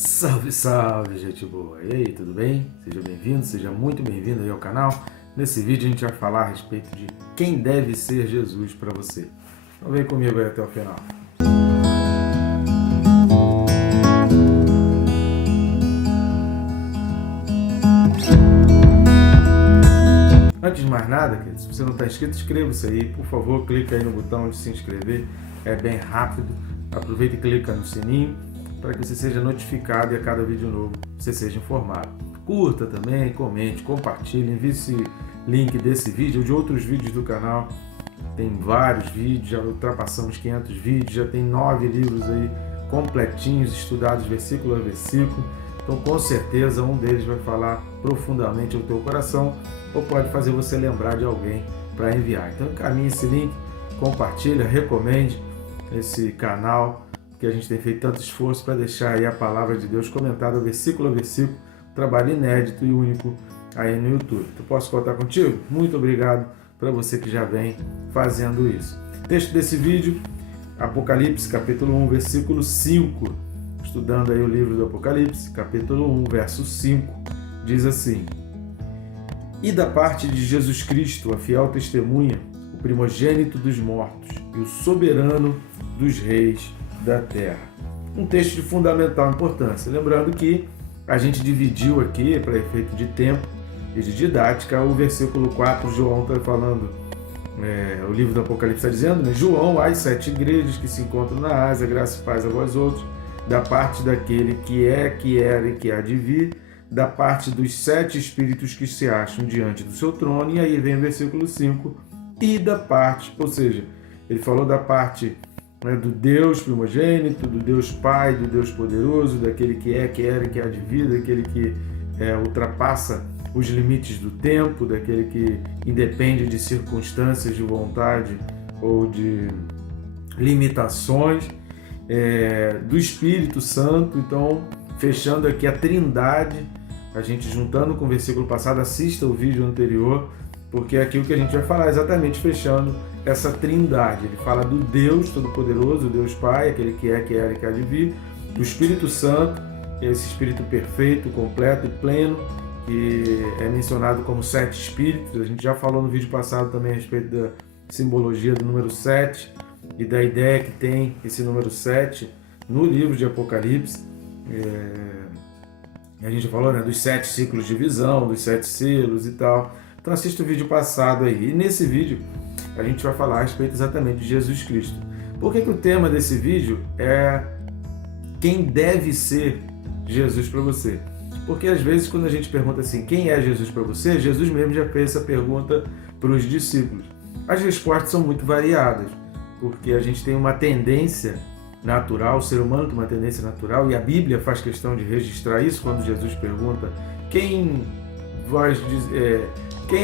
Salve, salve, gente boa! E aí, tudo bem? Seja bem-vindo, seja muito bem-vindo aí ao canal. Nesse vídeo a gente vai falar a respeito de quem deve ser Jesus para você. Então vem comigo aí até o final. Antes de mais nada, querido, se você não está inscrito, inscreva-se aí. Por favor, clica aí no botão de se inscrever. É bem rápido. Aproveita e clica no sininho para que você seja notificado e a cada vídeo novo você seja informado. Curta também, comente, compartilhe, envie esse link desse vídeo ou de outros vídeos do canal. Tem vários vídeos, já ultrapassamos 500 vídeos, já tem 9 livros aí completinhos, estudados versículo a versículo. Então, com certeza, um deles vai falar profundamente ao teu coração ou pode fazer você lembrar de alguém para enviar. Então, encaminhe esse link, compartilha, recomende esse canal, que a gente tem feito tanto esforço para deixar aí a palavra de Deus comentada versículo a versículo, trabalho inédito e único aí no YouTube. Tu posso contar contigo? Muito obrigado para você que já vem fazendo isso. Texto desse vídeo, Apocalipse, capítulo 1, versículo 5. Estudando aí o livro do Apocalipse, capítulo 1, verso 5, diz assim: E da parte de Jesus Cristo, a fiel testemunha, o primogênito dos mortos e o soberano dos reis da terra. Um texto de fundamental importância. Lembrando que a gente dividiu aqui, para efeito de tempo e de didática, o versículo 4, João está falando, o livro do Apocalipse está dizendo, né? João, às 7 igrejas que se encontram na Ásia, graça e paz a vós outros, da parte daquele que é, que era e que há de vir, da parte dos 7 espíritos que se acham diante do seu trono, e aí vem o versículo 5, e da parte, ou seja, ele falou da parte do Deus primogênito, do Deus Pai, do Deus poderoso, daquele que é, que era e que há de vir, daquele que ultrapassa os limites do tempo, daquele que independe de circunstâncias de vontade ou de limitações, do Espírito Santo. Então, fechando aqui a Trindade, a gente juntando com o versículo passado, assista o vídeo anterior, porque é aqui o que a gente vai falar, exatamente fechando essa Trindade. Ele fala do Deus Todo-Poderoso, o Deus Pai, aquele que é, que era e que há de vir, do Espírito Santo, que é esse Espírito perfeito, completo e pleno, que é mencionado como 7 Espíritos. A gente já falou no vídeo passado também a respeito da simbologia do número 7 e da ideia que tem esse número 7 no livro de Apocalipse. A gente falou, né, dos 7 ciclos de visão, dos 7 selos e tal. Então assista o vídeo passado aí. E nesse vídeo a gente vai falar a respeito exatamente de Jesus Cristo. Por que o tema desse vídeo é quem deve ser Jesus para você? Porque às vezes quando a gente pergunta assim, quem é Jesus para você? Jesus mesmo já fez essa pergunta para os discípulos. As respostas são muito variadas, porque a gente tem uma tendência natural, o ser humano tem uma tendência natural, e a Bíblia faz questão de registrar isso quando Jesus pergunta quem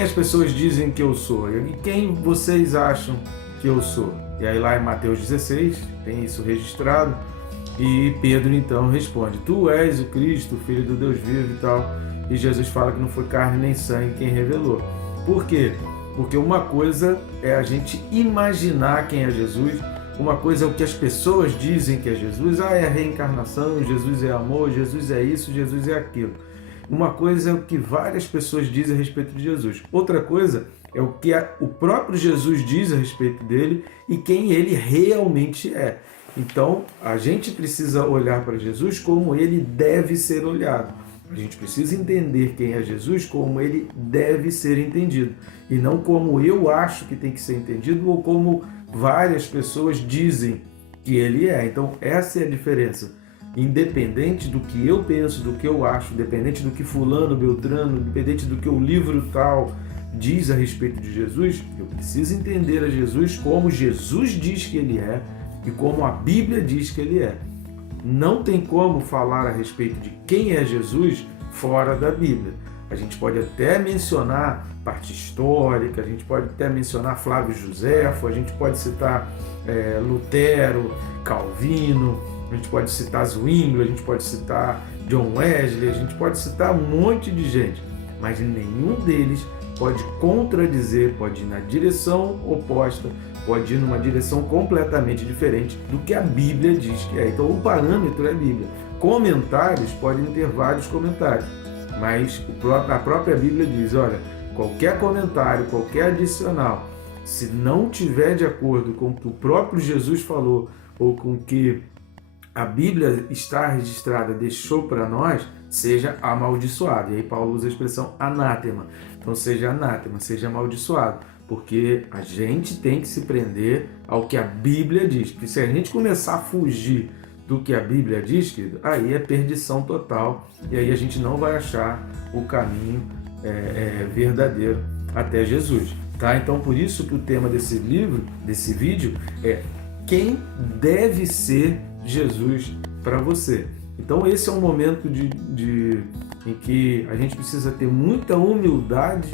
as pessoas dizem que eu sou? E quem vocês acham que eu sou? E aí lá em Mateus 16 tem isso registrado, e Pedro então responde, tu és o Cristo, o Filho do Deus vivo e tal. E Jesus fala que não foi carne nem sangue quem revelou. Por quê? Porque uma coisa é a gente imaginar quem é Jesus, uma coisa é o que as pessoas dizem que é Jesus, é a reencarnação, Jesus é amor, Jesus é isso, Jesus é aquilo. Uma coisa é o que várias pessoas dizem a respeito de Jesus. Outra coisa é o que o próprio Jesus diz a respeito dele e quem ele realmente é. Então, a gente precisa olhar para Jesus como ele deve ser olhado. A gente precisa entender quem é Jesus como ele deve ser entendido. E não como eu acho que tem que ser entendido ou como várias pessoas dizem que ele é. Então, essa é a diferença. Independente do que eu penso, do que eu acho, independente do que fulano, beltrano, independente do que o livro tal diz a respeito de Jesus, eu preciso entender a Jesus como Jesus diz que ele é e como a Bíblia diz que ele é. Não tem como falar a respeito de quem é Jesus fora da Bíblia. A gente pode até mencionar parte histórica, a gente pode até mencionar Flávio Josefo, a gente pode citar Lutero, Calvino, a gente pode citar Zwingli, a gente pode citar John Wesley, a gente pode citar um monte de gente, mas nenhum deles pode contradizer, pode ir na direção oposta, pode ir numa direção completamente diferente do que a Bíblia diz que é. Então o parâmetro é a Bíblia. comentários podem ter vários comentários, mas a própria Bíblia diz, olha, qualquer comentário, qualquer adicional, se não tiver de acordo com o que o próprio Jesus falou ou com o que a Bíblia está registrada, deixou para nós, seja amaldiçoado. E aí Paulo usa a expressão anátema. Então seja anátema, seja amaldiçoado. Porque a gente tem que se prender ao que a Bíblia diz. Porque se a gente começar a fugir do que a Bíblia diz, querido, aí é perdição total. E aí a gente não vai achar o caminho verdadeiro até Jesus. Tá? Então por isso que o tema desse vídeo é quem deve ser Jesus para você. Então esse é um momento em que a gente precisa ter muita humildade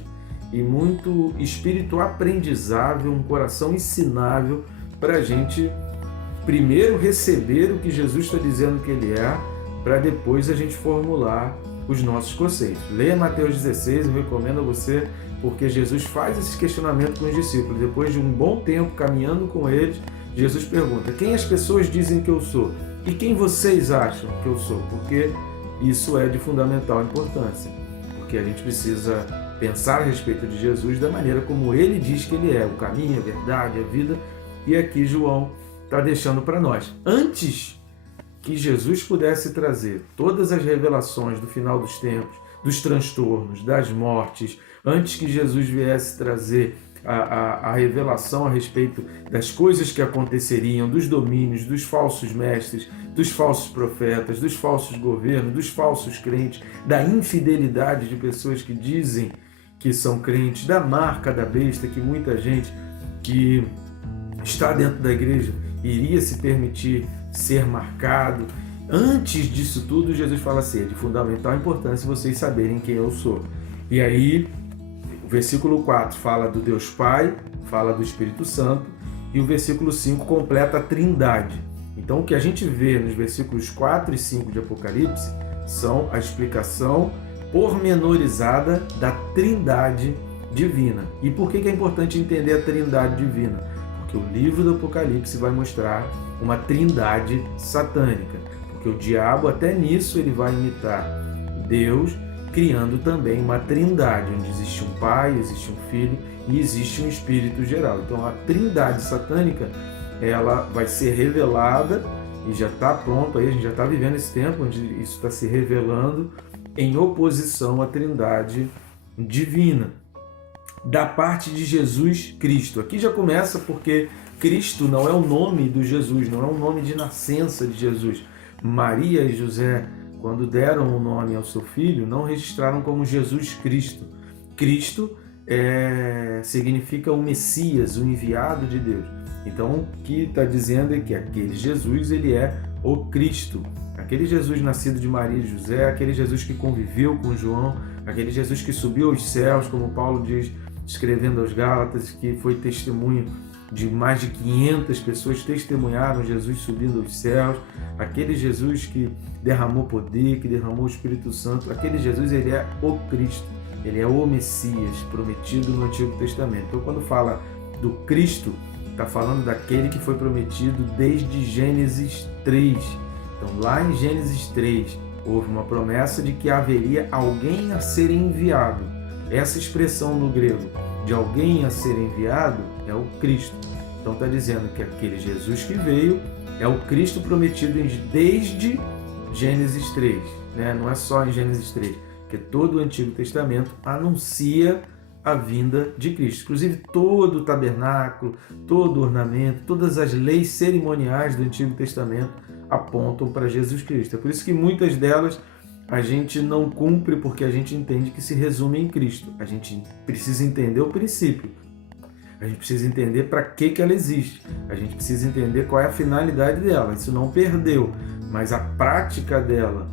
e muito espírito aprendizável, um coração ensinável para a gente primeiro receber o que Jesus está dizendo que Ele é, para depois a gente formular os nossos conceitos. Leia Mateus 16, eu recomendo a você, porque Jesus faz esse questionamento com os discípulos. Depois de um bom tempo caminhando com eles, Jesus pergunta: quem as pessoas dizem que eu sou? E quem vocês acham que eu sou? Porque isso é de fundamental importância. Porque a gente precisa pensar a respeito de Jesus da maneira como Ele diz que Ele é, o caminho, a verdade, a vida. E aqui João está deixando para nós. Antes que Jesus pudesse trazer todas as revelações do final dos tempos, dos transtornos, das mortes, antes que Jesus viesse trazer a revelação a respeito das coisas que aconteceriam, dos domínios, dos falsos mestres, dos falsos profetas, dos falsos governos, dos falsos crentes, da infidelidade de pessoas que dizem que são crentes, da marca da besta, que muita gente que está dentro da igreja iria se permitir ser marcado. Antes disso tudo, Jesus fala assim: é de fundamental importância vocês saberem quem eu sou. E aí, o versículo 4 fala do Deus Pai, fala do Espírito Santo, e o versículo 5 completa a Trindade. Então, o que a gente vê nos versículos 4 e 5 de Apocalipse são a explicação pormenorizada da Trindade divina. E por que é importante entender a Trindade divina? Porque o livro do Apocalipse vai mostrar uma trindade satânica. Porque o diabo, até nisso, ele vai imitar Deus, criando também uma trindade, onde existe um Pai, existe um Filho e existe um Espírito geral. Então a trindade satânica, ela vai ser revelada e já está pronto, aí a gente já está vivendo esse tempo onde isso está se revelando em oposição à trindade divina, da parte de Jesus Cristo. Aqui já começa porque Cristo não é o nome do Jesus, não é o nome de nascença de Jesus. Maria e José, quando deram o nome ao seu filho, não registraram como Jesus Cristo. Cristo significa o Messias, o enviado de Deus. Então, o que está dizendo é que aquele Jesus, ele é o Cristo. Aquele Jesus nascido de Maria e José, aquele Jesus que conviveu com João, aquele Jesus que subiu aos céus, como Paulo diz, escrevendo aos Gálatas, que foi testemunho de mais de 500 pessoas testemunharam Jesus subindo aos céus, aquele Jesus que derramou poder, que derramou o Espírito Santo, aquele Jesus, ele é o Cristo, ele é o Messias prometido no Antigo Testamento. Então, quando fala do Cristo, está falando daquele que foi prometido desde Gênesis 3. Então, lá em Gênesis 3, houve uma promessa de que haveria alguém a ser enviado. Essa expressão no grego, de alguém a ser enviado, é o Cristo. Então está dizendo que aquele Jesus que veio é o Cristo prometido desde Gênesis 3. Né? Não é só em Gênesis 3, porque todo o Antigo Testamento anuncia a vinda de Cristo. Inclusive todo o tabernáculo, todo o ornamento, todas as leis cerimoniais do Antigo Testamento apontam para Jesus Cristo. É por isso que muitas delas a gente não cumpre, porque a gente entende que se resume em Cristo. A gente precisa entender o princípio. A gente precisa entender para que ela existe. A gente precisa entender qual é a finalidade dela. Isso não perdeu, mas a prática dela,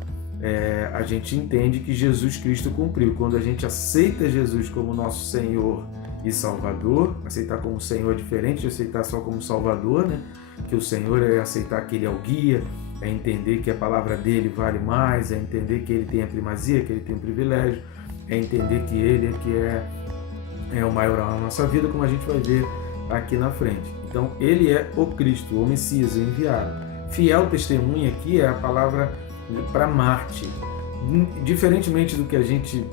a gente entende que Jesus Cristo cumpriu. Quando a gente aceita Jesus como nosso Senhor e Salvador, aceitar como Senhor é diferente de aceitar só como Salvador, né? Que o Senhor é aceitar que Ele é o guia, é entender que a palavra dele vale mais, é entender que ele tem a primazia, que ele tem o privilégio, é entender que ele é o maior na nossa vida, como a gente vai ver aqui na frente. Então, ele é o Cristo, o Messias, o enviado. Fiel testemunha aqui é a palavra para mártir. Diferentemente do que a gente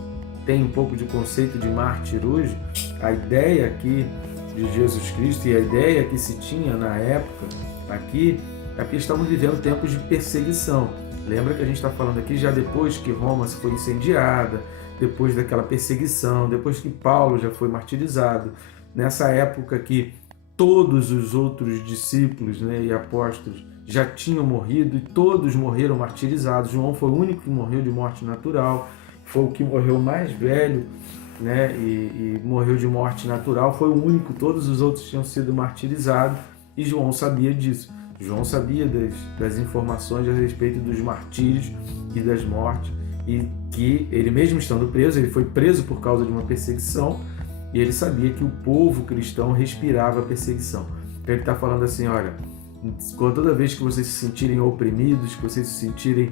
tem um pouco de conceito de mártir hoje, a ideia aqui de Jesus Cristo e a ideia que se tinha na época aqui é que estavam vivendo tempos de perseguição. Lembra que a gente está falando aqui já depois que Roma foi incendiada, depois daquela perseguição, depois que Paulo já foi martirizado, nessa época que todos os outros discípulos, né, e apóstolos já tinham morrido e todos morreram martirizados. João foi o único que morreu de morte natural, foi o que morreu mais velho, né, e morreu de morte natural, foi o único, todos os outros tinham sido martirizados e João sabia disso. João sabia das informações a respeito dos martírios e das mortes, e que ele mesmo estando preso, ele foi preso por causa de uma perseguição, e ele sabia que o povo cristão respirava a perseguição. Então ele está falando assim, olha, toda vez que vocês se sentirem oprimidos, que vocês se sentirem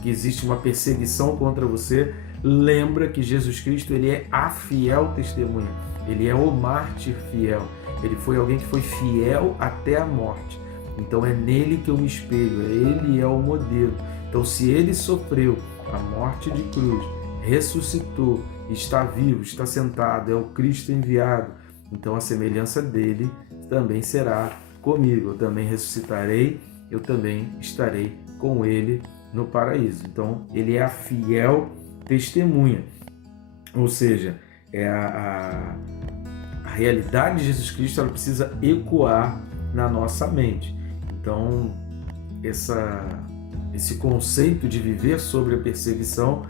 que existe uma perseguição contra você, lembra que Jesus Cristo, ele é a fiel testemunha, ele é o mártir fiel, ele foi alguém que foi fiel até a morte. Então é nele que eu me espelho, ele é o modelo. Então se ele sofreu a morte de cruz, ressuscitou, está vivo, está sentado, é o Cristo enviado, então a semelhança dele também será comigo. Eu também ressuscitarei, eu também estarei com ele no paraíso. Então ele é a fiel testemunha, ou seja, é a realidade de Jesus Cristo, ela precisa ecoar na nossa mente. Então esse conceito de viver sobre a perseguição,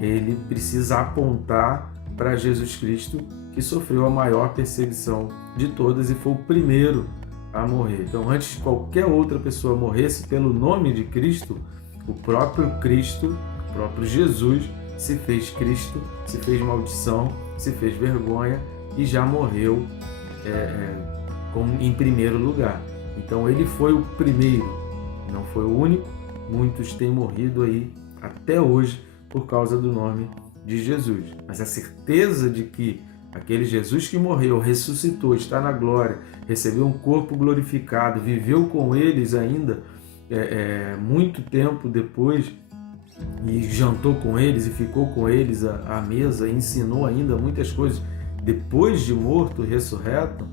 ele precisa apontar para Jesus Cristo, que sofreu a maior perseguição de todas e foi o primeiro a morrer. Então, antes de qualquer outra pessoa morresse pelo nome de Cristo, o próprio Cristo, o próprio Jesus, se fez Cristo, se fez maldição, se fez vergonha e já morreu em primeiro lugar. Então, ele foi o primeiro, não foi o único. Muitos têm morrido aí até hoje por causa do nome de Jesus. Mas a certeza de que aquele Jesus que morreu, ressuscitou, está na glória, recebeu um corpo glorificado, viveu com eles ainda muito tempo depois, e jantou com eles e ficou com eles à mesa, e ensinou ainda muitas coisas depois de morto, ressurreto.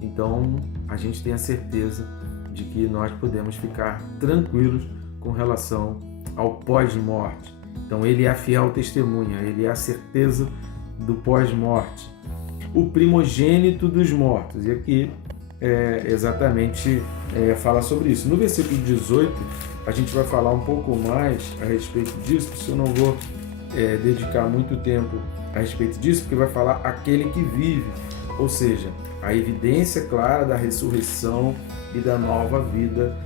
Então a gente tem a certeza de que nós podemos ficar tranquilos com relação ao pós-morte. Então ele é a fiel testemunha, ele é a certeza do pós-morte, o primogênito dos mortos. E aqui exatamente fala sobre isso. No versículo 18, a gente vai falar um pouco mais a respeito disso, porque eu não vou dedicar muito tempo a respeito disso, porque vai falar aquele que vive, ou seja, a evidência clara da ressurreição e da nova vida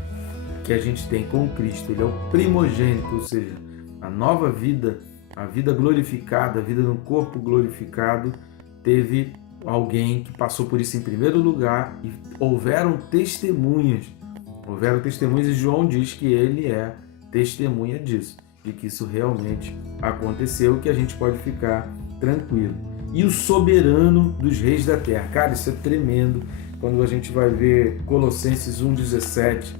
que a gente tem com Cristo. Ele é o primogênito, ou seja, a nova vida, a vida glorificada, a vida no corpo glorificado, teve alguém que passou por isso em primeiro lugar, e houveram testemunhas, e João diz que ele é testemunha disso, de que isso realmente aconteceu, que a gente pode ficar tranquilo. E o soberano dos reis da terra. Cara, isso é tremendo. Quando a gente vai ver Colossenses 1,17,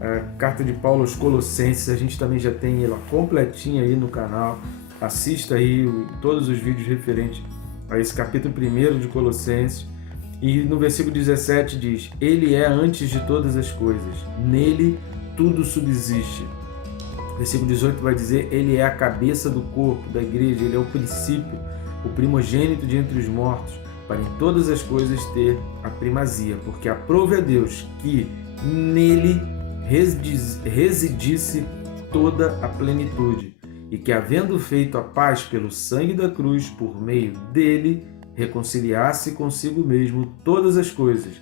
a carta de Paulo aos Colossenses, a gente também já tem ela completinha aí no canal. Assista aí todos os vídeos referentes a esse capítulo 1 de Colossenses. E no versículo 17 diz: Ele é antes de todas as coisas, nele tudo subsiste. Versículo 18 vai dizer: Ele é a cabeça do corpo, da igreja, ele é o princípio, o primogênito de entre os mortos, para em todas as coisas ter a primazia, porque aprove a Deus que nele residisse toda a plenitude, e que, havendo feito a paz pelo sangue da cruz, por meio dele, reconciliasse consigo mesmo todas as coisas,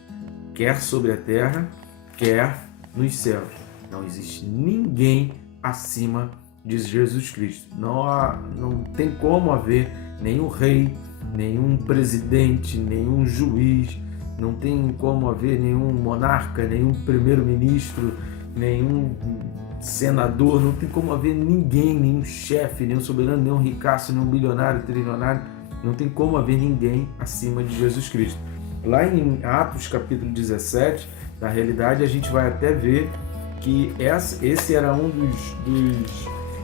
quer sobre a terra, quer nos céus. Não existe ninguém acima de Jesus Cristo. Não tem como haver nenhum rei, nenhum presidente, nenhum juiz, não tem como haver nenhum monarca, nenhum primeiro-ministro, nenhum senador, não tem como haver ninguém, nenhum chefe, nenhum soberano, nenhum ricaço, nenhum bilionário, trilionário, não tem como haver ninguém acima de Jesus Cristo. Lá em Atos capítulo 17, na realidade a gente vai até ver que esse era um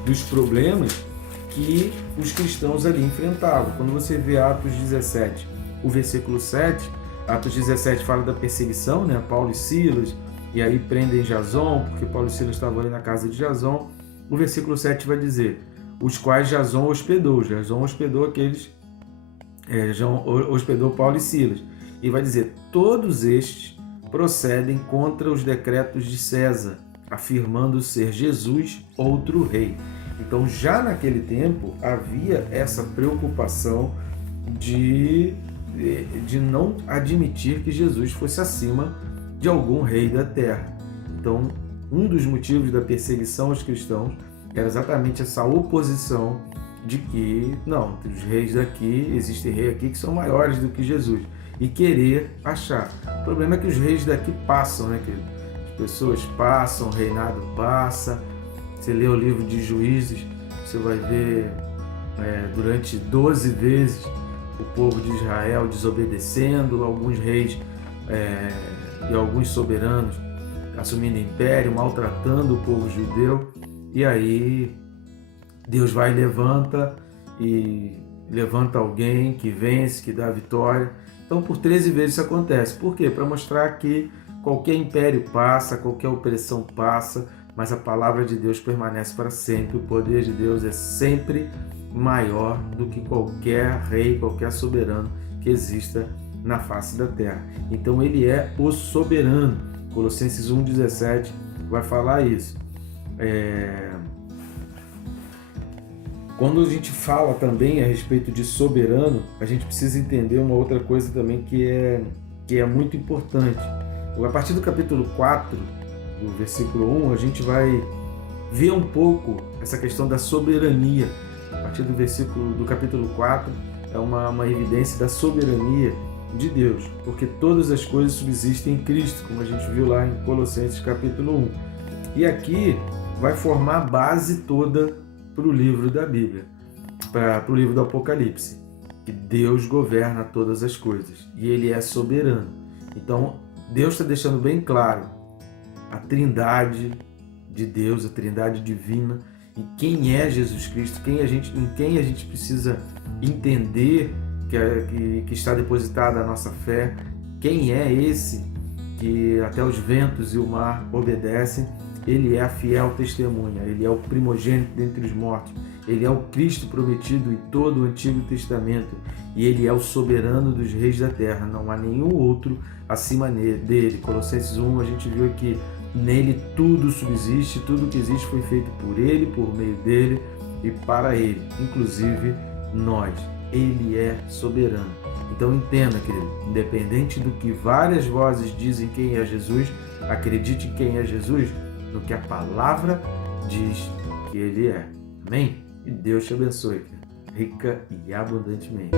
dos problemas que os cristãos ali enfrentavam. Quando você vê Atos 17, o versículo 7, Atos 17 fala da perseguição, né? Paulo e Silas, e aí prendem Jason, porque Paulo e Silas estavam ali na casa de Jason. O versículo 7 vai dizer, os quais Jason hospedou. Jason hospedou hospedou Paulo e Silas. E vai dizer, todos estes procedem contra os decretos de César, afirmando ser Jesus outro rei. Então, já naquele tempo, havia essa preocupação de não admitir que Jesus fosse acima de algum rei da terra. Então, um dos motivos da perseguição aos cristãos era exatamente essa oposição de que, não, os reis daqui, existem reis aqui que são maiores do que Jesus. E querer achar. O problema é que os reis daqui passam, né, querido? As pessoas passam, o reinado passa. Você lê o livro de Juízes, você vai ver durante 12 vezes o povo de Israel desobedecendo, alguns reis e alguns soberanos assumindo império, maltratando o povo judeu. E aí Deus vai e levanta alguém que vence, que dá vitória. Então por 13 vezes isso acontece. Por quê? Para mostrar que qualquer império passa, qualquer opressão passa, mas a palavra de Deus permanece para sempre. O poder de Deus é sempre maior do que qualquer rei, qualquer soberano que exista na face da terra. Então ele é o soberano. Colossenses 1,17 vai falar isso. Quando a gente fala também a respeito de soberano, a gente precisa entender uma outra coisa também que é muito importante. A partir do capítulo 4, do versículo 1, a gente vai ver um pouco essa questão da soberania. A partir do capítulo 4, é uma evidência da soberania de Deus, porque todas as coisas subsistem em Cristo, como a gente viu lá em Colossenses capítulo 1. E aqui vai formar a base toda para o livro da Bíblia, para o livro do Apocalipse, que Deus governa todas as coisas e Ele é soberano. Então, Deus está deixando bem claro a trindade de Deus, a trindade divina, e quem é Jesus Cristo, em quem a gente precisa entender que está depositada a nossa fé, quem é esse que até os ventos e o mar obedecem. Ele é a fiel testemunha, ele é o primogênito dentre os mortos, ele é o Cristo prometido em todo o Antigo Testamento e ele é o soberano dos reis da terra, não há nenhum outro acima dele. Colossenses 1, a gente viu aqui, nele tudo subsiste, tudo que existe foi feito por ele, por meio dele e para ele, inclusive nós. Ele é soberano. Então entenda, querido, independente do que várias vozes dizem quem é Jesus, acredite em quem é Jesus, no que a palavra diz que ele é. Amém? E Deus te abençoe, rica e abundantemente.